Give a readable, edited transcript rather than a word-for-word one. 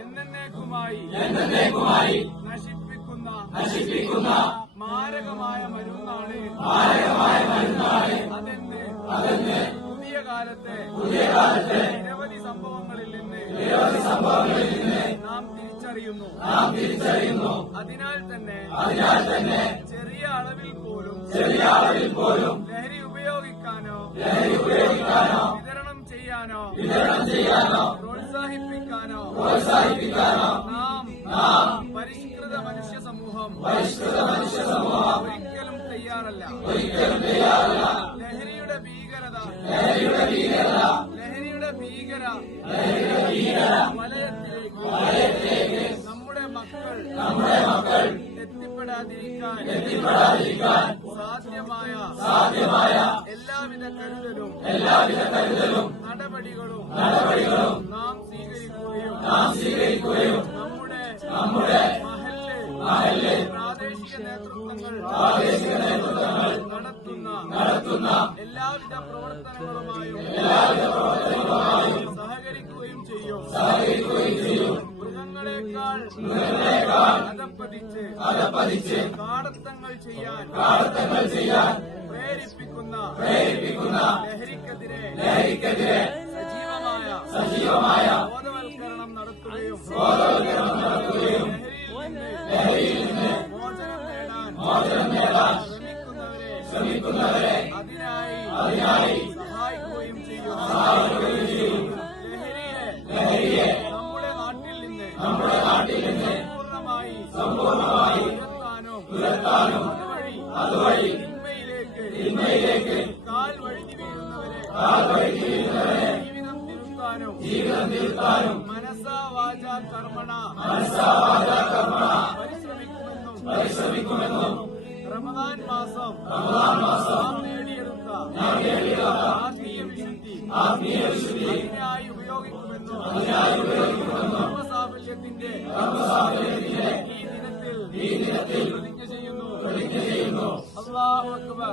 എന്നേക്കുമായി നശിപ്പിക്കുന്ന മാരകമായ മരുന്നാണ് അതെന്ന് പുതിയ കാലത്തെ നിരവധി സംഭവങ്ങളിൽ നിന്ന് നാം തിരിച്ചറിയുന്നു. അതിനാൽ തന്നെ ചെറിയ അളവിൽ പോലും ലഹരി ഉപയോഗിക്കാനോ വിതരണം ചെയ്യാനോ പ്രോത്സാഹിപ്പിക്കാനോ നാം പരിഷ്കൃത മനുഷ്യ സമൂഹം ഒരിക്കലും തയ്യാറല്ല. ലഹരിയുടെ ഭീകര വലയത്തിലേക്ക് നമ്മുടെ മക്കൾ എത്തിപ്പെടാതിരിക്കാൻ സാധ്യമായ എല്ലാവിധ കരുതലും നടപടികളും നാം സ്വീകരിക്കുകയും നമ്മുടെ മഹല്ല് പ്രാദേശിക നേതൃത്വങ്ങൾ നടത്തുന്ന എല്ലാവിധ പ്രവർത്തനങ്ങളുമായും സഹകരിക്കുകയും ചെയ്യും. മൃഗങ്ങളെക്കാൾ അധപ്പതിച്ച് കാടത്തങ്ങൾ ചെയ്യാൻ പ്രേരിപ്പിക്കുന്ന ലഹരിക്കെതിരെ സജീവമായ ബോധവൽക്കരണം നടത്തുകയും ലഹരിയിൽ നിന്ന് മോചനം നേടാൻ ശ്രമിക്കുന്നവരെ അതിനായി സഹായിക്കുകയും ചെയ്യും. ലഹരിയെ നമ്മുടെ നാട്ടിൽ നിന്ന് പൂർണ്ണമായി ഉയർത്താനും അതുവഴി തിന്മയിലേക്ക് കാൽ വഴുതി വീഴുന്നവരെ ജീവിതം തിരുത്താനും മനസ്സാ വാചാ കർമ്മണ പരിശ്രമിക്കുമെന്നും റമദാൻ മാസം നേടിയെടുത്ത ആത്മീയ വിശുദ്ധി അതിനായി ഉപയോഗിക്കുമെന്നും കർമ്മസാഫല്യത്തിന്റെ ഈ ദിനത്തിൽ പ്രതിജ്ഞ ചെയ്യുന്നു. അല്ലാഹു അക്ബർ.